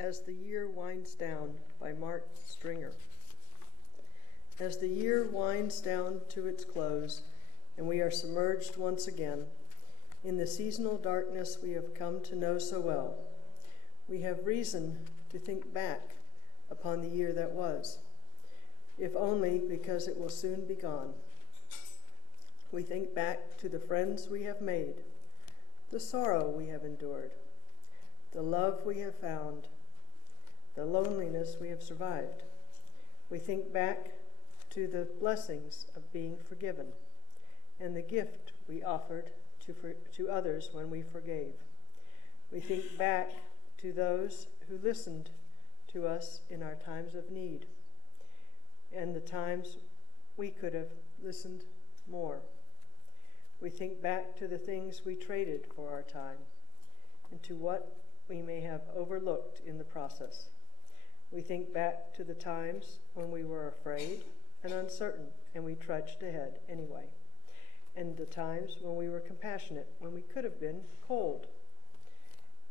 As the Year Winds Down by Mark Stringer. As the year winds down to its close, and we are submerged once again in the seasonal darkness we have come to know so well, we have reason to think back upon the year that was, if only because it will soon be gone. We think back to the friends we have made, the sorrow we have endured, the love we have found, the loneliness we have survived. We think back to the blessings of being forgiven and the gift we offered to others when we forgave. We think back to those who listened to us in our times of need and the times we could have listened more. We think back to the things we traded for our time and to what we may have overlooked in the process. We think back to the times when we were afraid and uncertain, and we trudged ahead anyway, and the times when we were compassionate, when we could have been cold.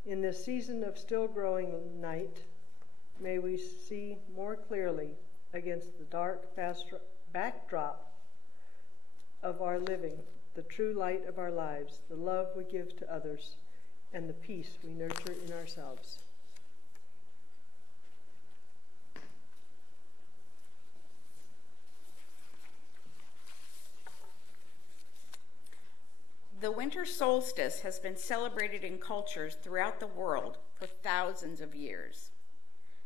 In this season of still growing night, may we see more clearly against the dark backdrop of our living, the true light of our lives, the love we give to others, and the peace we nurture in ourselves. The winter solstice has been celebrated in cultures throughout the world for thousands of years.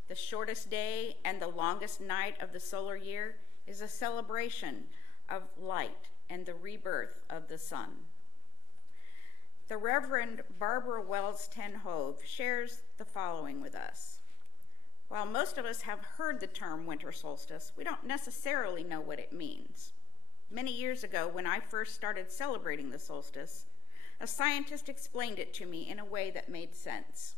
The shortest day and the longest night of the solar year is a celebration of light and the rebirth of the sun. The Reverend Barbara Wells Ten Hove shares the following with us. While most of us have heard the term winter solstice, we don't necessarily know what it means. Many years ago, when I first started celebrating the solstice, a scientist explained it to me in a way that made sense.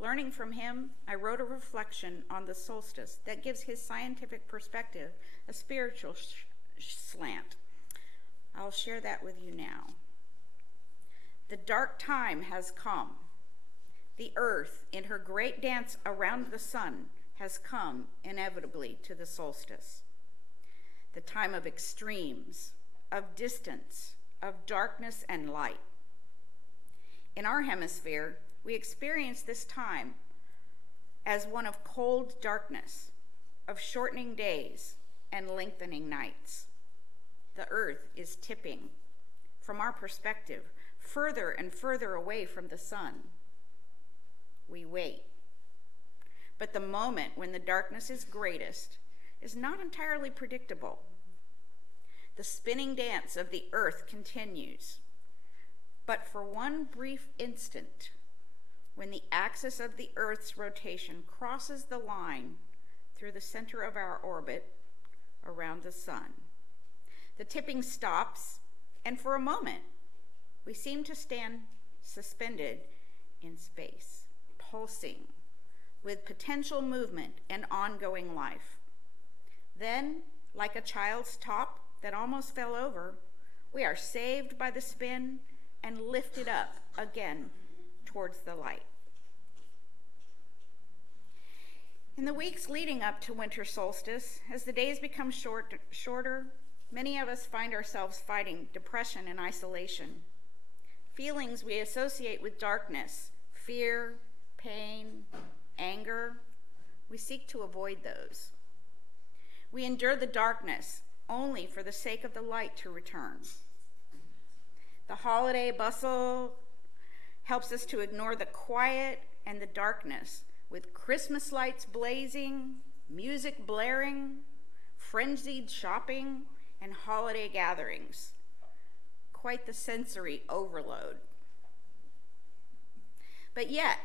Learning from him, I wrote a reflection on the solstice that gives his scientific perspective a spiritual slant. I'll share that with you now. The dark time has come. The earth, in her great dance around the sun, has come inevitably to the solstice. The time of extremes, of distance, of darkness and light. In our hemisphere, we experience this time as one of cold darkness, of shortening days and lengthening nights. The earth is tipping, from our perspective, further and further away from the sun. We wait. But the moment when the darkness is greatest is not entirely predictable. The spinning dance of the earth continues, but for one brief instant, when the axis of the earth's rotation crosses the line through the center of our orbit around the sun, the tipping stops, and for a moment, we seem to stand suspended in space, pulsing with potential movement and ongoing life. Then, like a child's top that almost fell over, we are saved by the spin and lifted up again towards the light. In the weeks leading up to winter solstice, as the days become shorter, many of us find ourselves fighting depression and isolation. Feelings we associate with darkness, fear, pain, anger, we seek to avoid those. We endure the darkness only for the sake of the light to return. The holiday bustle helps us to ignore the quiet and the darkness with Christmas lights blazing, music blaring, frenzied shopping, and holiday gatherings. Quite the sensory overload. But yet,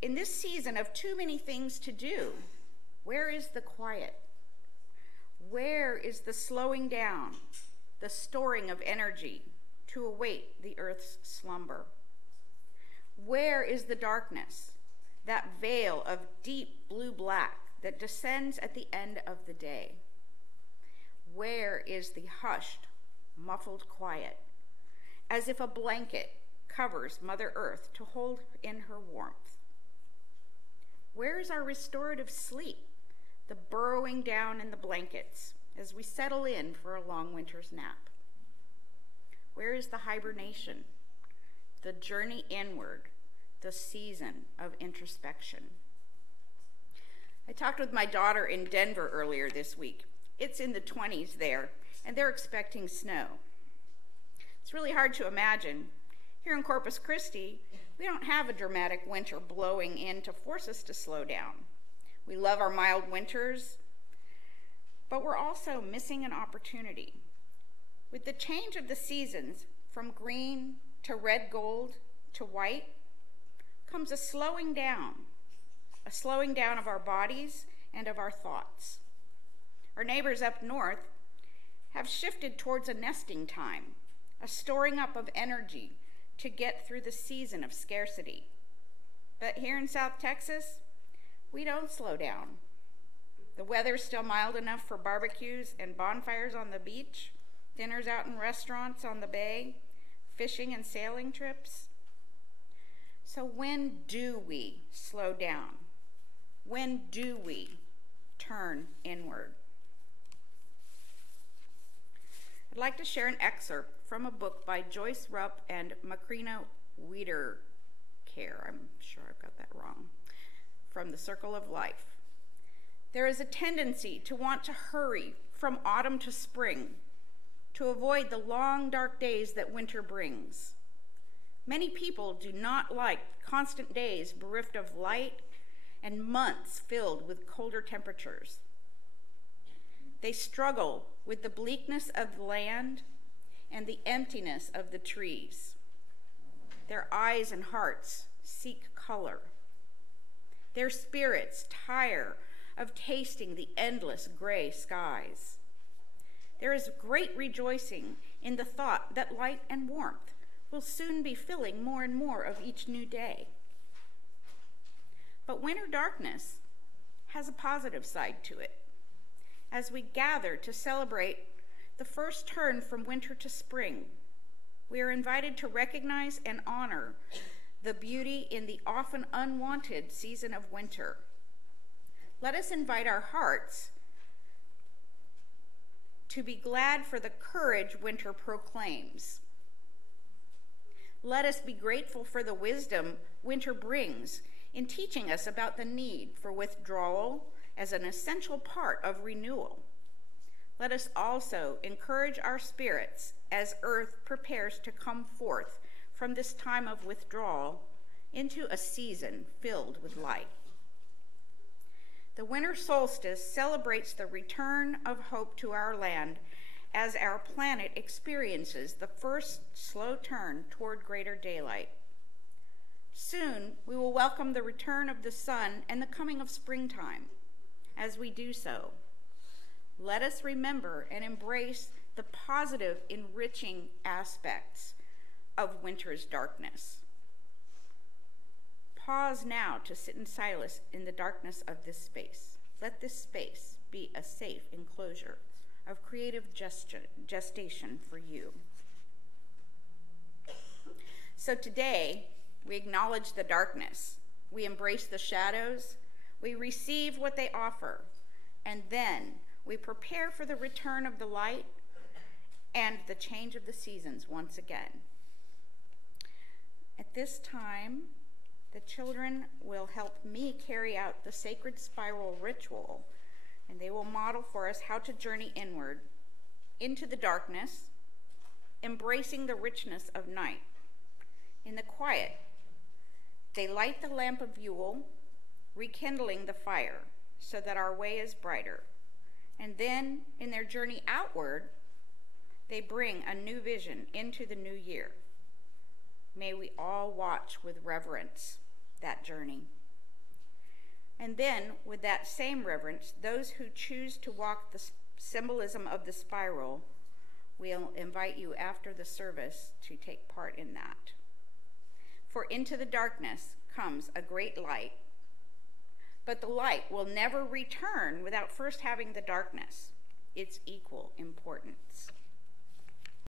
in this season of too many things to do, where is the quiet? Where is the slowing down, the storing of energy to await the earth's slumber? Where is the darkness, that veil of deep blue-black that descends at the end of the day? Where is the hushed, muffled quiet, as if a blanket covers Mother Earth to hold in her warmth? Where is our restorative sleep, the burrowing down in the blankets as we settle in for a long winter's nap? Where is the hibernation, the journey inward, the season of introspection? I talked with my daughter in Denver earlier this week. It's in the 20s there, and they're expecting snow. It's really hard to imagine. Here in Corpus Christi, we don't have a dramatic winter blowing in to force us to slow down. We love our mild winters, but we're also missing an opportunity. With the change of the seasons from green to red gold to white comes a slowing down of our bodies and of our thoughts. Our neighbors up north have shifted towards a nesting time, a storing up of energy to get through the season of scarcity. But here in South Texas, we don't slow down. The weather's still mild enough for barbecues and bonfires on the beach, dinners out in restaurants on the bay, fishing and sailing trips. So when do we slow down? When do we turn inward? I'd like to share an excerpt from a book by Joyce Rupp and Macrina Wiederkehr. I'm sure I've got that wrong. From The Circle of Life. There is a tendency to want to hurry from autumn to spring, to avoid the long, dark days that winter brings. Many people do not like constant days bereft of light and months filled with colder temperatures. They struggle with the bleakness of the land and the emptiness of the trees. Their eyes and hearts seek color. Their spirits tire of tasting the endless gray skies. There is great rejoicing in the thought that light and warmth will soon be filling more and more of each new day. But winter darkness has a positive side to it. As we gather to celebrate the first turn from winter to spring, we are invited to recognize and honor the beauty in the often unwanted season of winter. Let us invite our hearts to be glad for the courage winter proclaims. Let us be grateful for the wisdom winter brings in teaching us about the need for withdrawal as an essential part of renewal. Let us also encourage our spirits as earth prepares to come forth from this time of withdrawal into a season filled with light. The winter solstice celebrates the return of hope to our land as our planet experiences the first slow turn toward greater daylight. Soon, we will welcome the return of the sun and the coming of springtime. As we do so, let us remember and embrace the positive, enriching aspects of winter's darkness. Pause now to sit in silence in the darkness of this space. Let this space be a safe enclosure of creative gestation for you. So today, we acknowledge the darkness. We embrace the shadows. We receive what they offer. And then we prepare for the return of the light and the change of the seasons once again. At this time, the children will help me carry out the sacred spiral ritual, and they will model for us how to journey inward into the darkness, embracing the richness of night. In the quiet, they light the lamp of Yule, rekindling the fire so that our way is brighter. And then, in their journey outward, they bring a new vision into the new year. May we all watch with reverence that journey. And then, with that same reverence, those who choose to walk the symbolism of the spiral, we'll invite you after the service to take part in that. For into the darkness comes a great light, but the light will never return without first having the darkness, its equal importance.